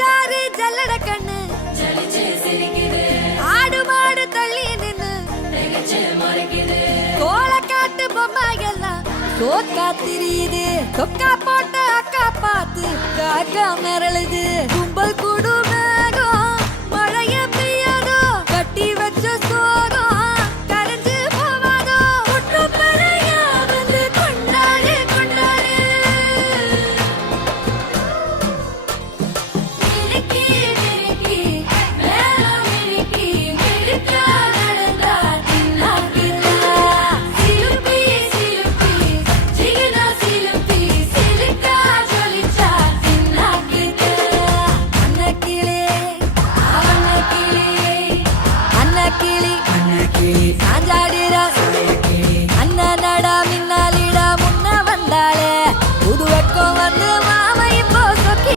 பஞ்சாறு ஜல்லட கண்ணு ஆடு மாடு தள்ளி நின்னு கோலக்காட்டு பொம்மை எல்லாம் கோக்கா திரியுது கொக்கா போட்ட அக்கா பார்த்து காக்கா மிரளுது கும்பல் கூடும்